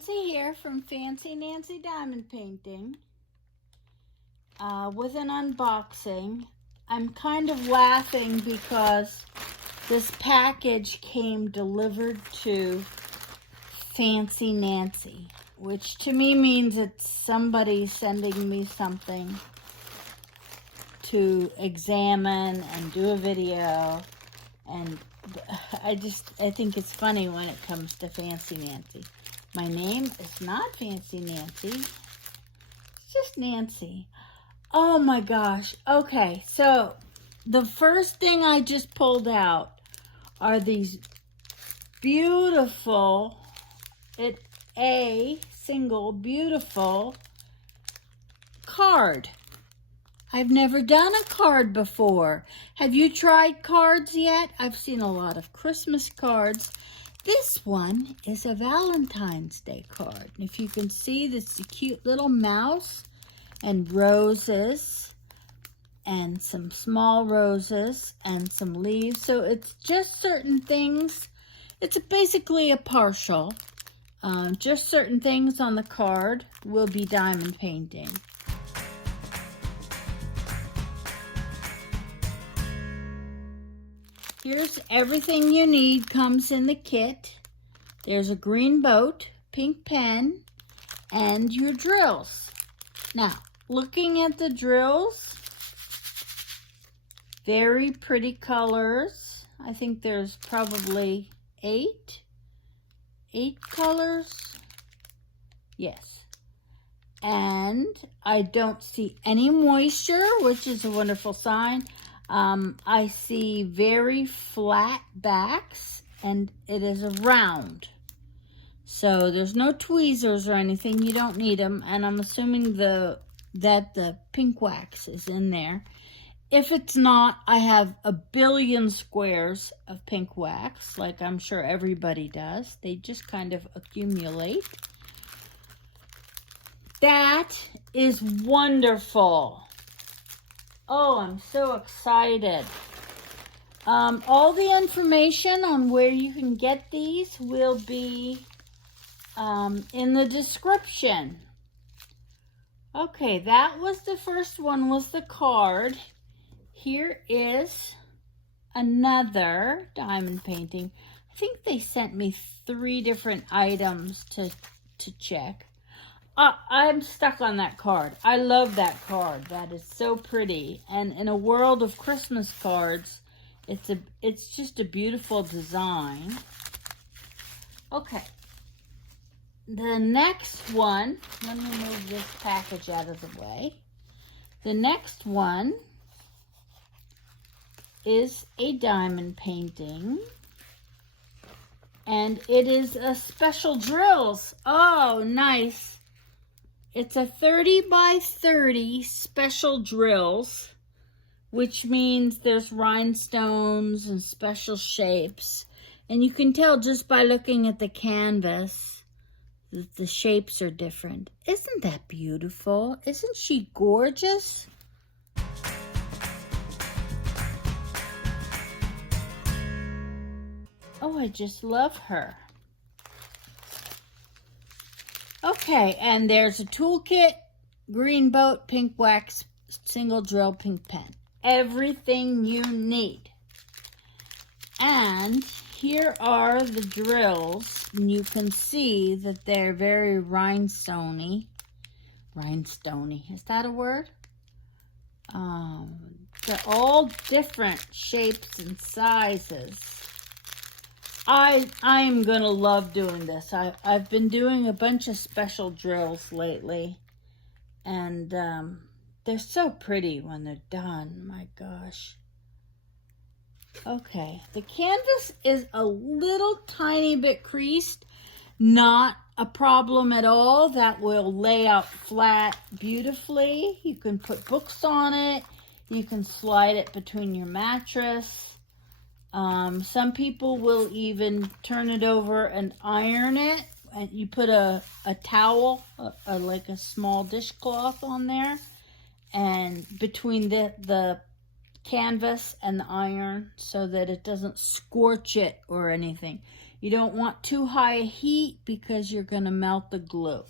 Nancy here from Fancy Nancy Diamond Painting with an unboxing. I'm kind of laughing because this package came delivered to Fancy Nancy, which to me means it's somebody sending me something to examine and do a video. And I think it's funny when it comes to Fancy Nancy. My name is not Fancy Nancy. It's just Nancy. Oh my gosh. Okay, so the first thing I just pulled out are these beautiful, single beautiful card. I've never done a card before. Have you tried cards yet? I've seen a lot of Christmas cards. This one is a Valentine's Day card. And if you can see, this is a cute little mouse and roses and some small roses and some leaves. So it's just certain things. It's basically a partial. Just certain things on the card will be diamond painting. Here's everything you need, comes in the kit. There's a green boat, pink pen, and your drills. Now, looking at the drills, very pretty colors. I think there's probably eight colors. Yes. And I don't see any moisture, which is a wonderful sign. I see very flat backs, and it is a round. So there's no tweezers or anything. You don't need them. And I'm assuming that the pink wax is in there. If it's not, I have a billion squares of pink wax, like I'm sure everybody does. They just kind of accumulate. That is wonderful. Oh, I'm so excited. All the information on where you can get these will be in the description. Okay, that was the first one, was the card. Here is another diamond painting. I think they sent me 3 different items to check. I'm stuck on that card. I love that card. That is so pretty. And in a world of Christmas cards, it's just a beautiful design. Okay. The next one, let me move this package out of the way. The next one is a diamond painting. And it is a special drills. Oh, nice. It's a 30 by 30 special drills, which means there's rhinestones and special shapes. And you can tell just by looking at the canvas that the shapes are different. Isn't that beautiful? Isn't she gorgeous? Oh, I just love her. Okay, and there's a toolkit, green boat, pink wax, single drill, pink pen. Everything you need. And here are the drills. And you can see that they're very rhinestoney. Rhinestoney, is that a word? They're all different shapes and sizes. I'm going to love doing this. I've been doing a bunch of special drills lately. And they're so pretty when they're done. My gosh. Okay. The canvas is a little tiny bit creased. Not a problem at all. That will lay out flat beautifully. You can put books on it. You can slide it between your mattress. Some people will even turn it over and iron it. And you put a towel, like a small dishcloth on there. And between the canvas and the iron so that it doesn't scorch it or anything. You don't want too high a heat because you're going to melt the glue.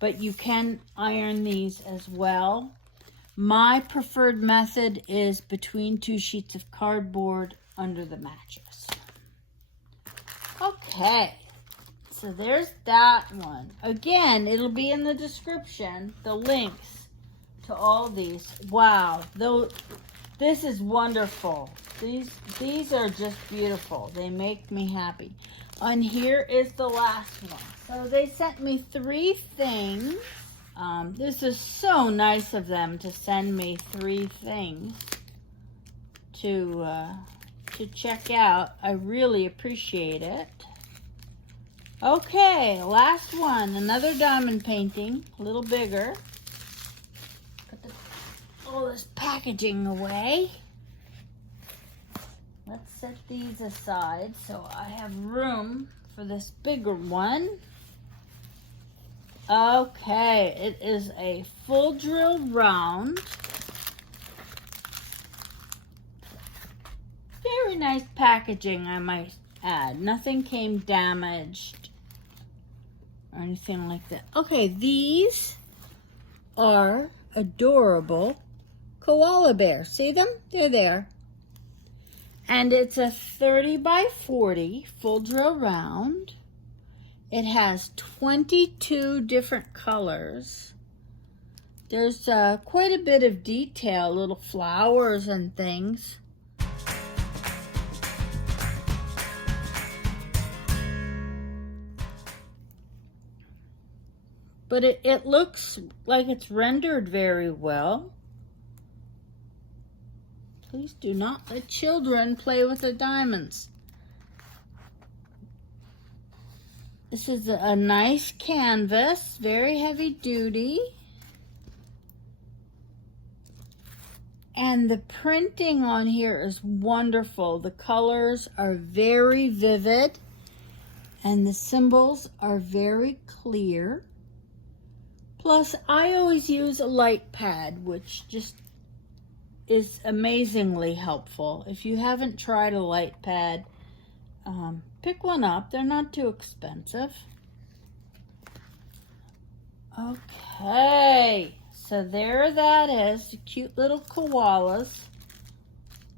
But you can iron these as well. My preferred method is between 2 sheets of cardboard under the mattress. Okay, so there's that one. Again, it'll be in the description, the links to all these. Wow, this is wonderful. These are just beautiful. They make me happy. And here is the last one. So they sent me 3 things. This is so nice of them to send me 3 things to check out. I really appreciate it. Okay, last one. Another diamond painting, a little bigger. Put all this packaging away. Let's set these aside so I have room for this bigger one. Okay, it is a full drill round. Very nice packaging, I might add. Nothing came damaged or anything like that. Okay, these are adorable koala bears. See them? They're there. And it's a 30 by 40 full drill round. It has 22 different colors. There's quite a bit of detail, little flowers and things. But it looks like it's rendered very well. Please do not let children play with the diamonds. This is a nice canvas, very heavy duty. And the printing on here is wonderful. The colors are very vivid and the symbols are very clear. Plus, I always use a light pad, which just is amazingly helpful. If you haven't tried a light pad, pick one up. They're not too expensive. Okay, so there that is. The cute little koalas.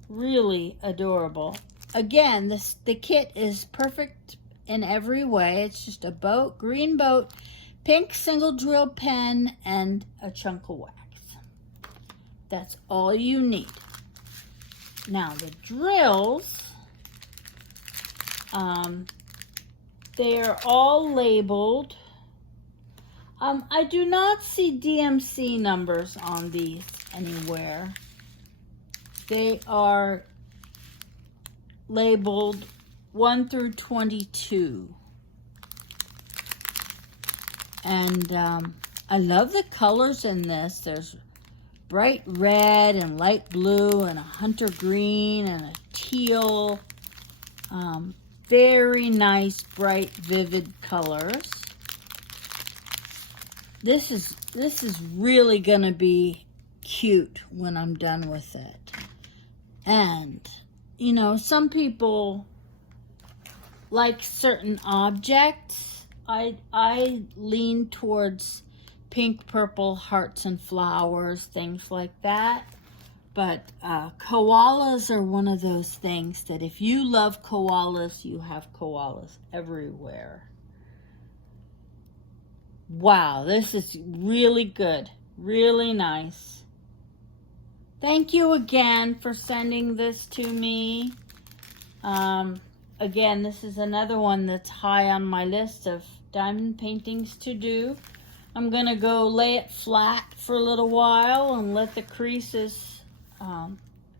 Really adorable. Again, the kit is perfect in every way. It's just a boat, green boat, pink single drill pen, and a chunk of wax. That's all you need. Now the drills, they are all labeled. I do not see DMC numbers on these anywhere. They are labeled 1 through 22. And I love the colors in this. There's bright red and light blue and a hunter green and a teal. Very nice, bright, vivid colors. This is really gonna be cute when I'm done with it. And, you know, some people like certain objects. I lean towards pink, purple, hearts and flowers, things like that. But koalas are one of those things that if you love koalas, you have koalas everywhere. Wow, this is really good. Really nice. Thank you again for sending this to me. Again, this is another one that's high on my list of diamond paintings to do. I'm going to go lay it flat for a little while and let the creases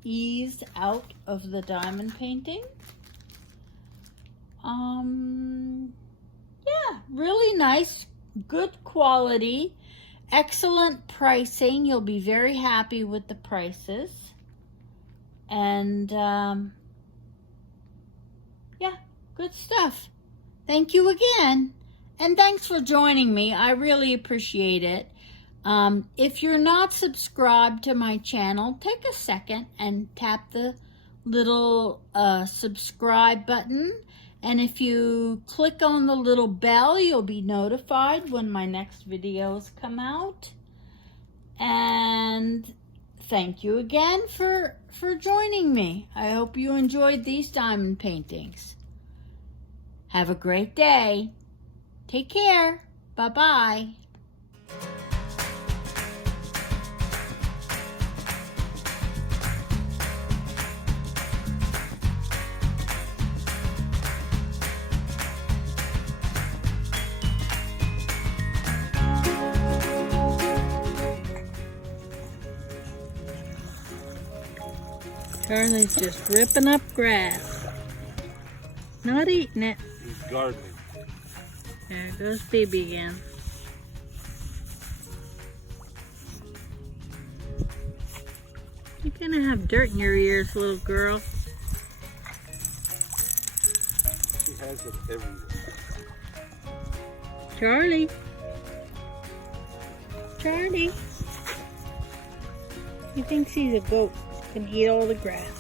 ease out of the diamond painting. Yeah, really nice, good quality, excellent pricing. You'll be very happy with the prices. And yeah, good stuff. Thank you again. And thanks for joining me. I really appreciate it. If you're not subscribed to my channel, take a second and tap the little subscribe button And if you click on the little bell, you'll be notified when my next videos come out. And thank you again for joining me. I hope you enjoyed these diamond paintings. Have a great day. Take care. Bye-bye. Charlie's just ripping up grass. Not eating it. He's gardening. There goes Baby again. You're gonna have dirt in your ears, little girl. She has it everywhere. Charlie. Charlie. He thinks he's a goat. Can eat all the grass.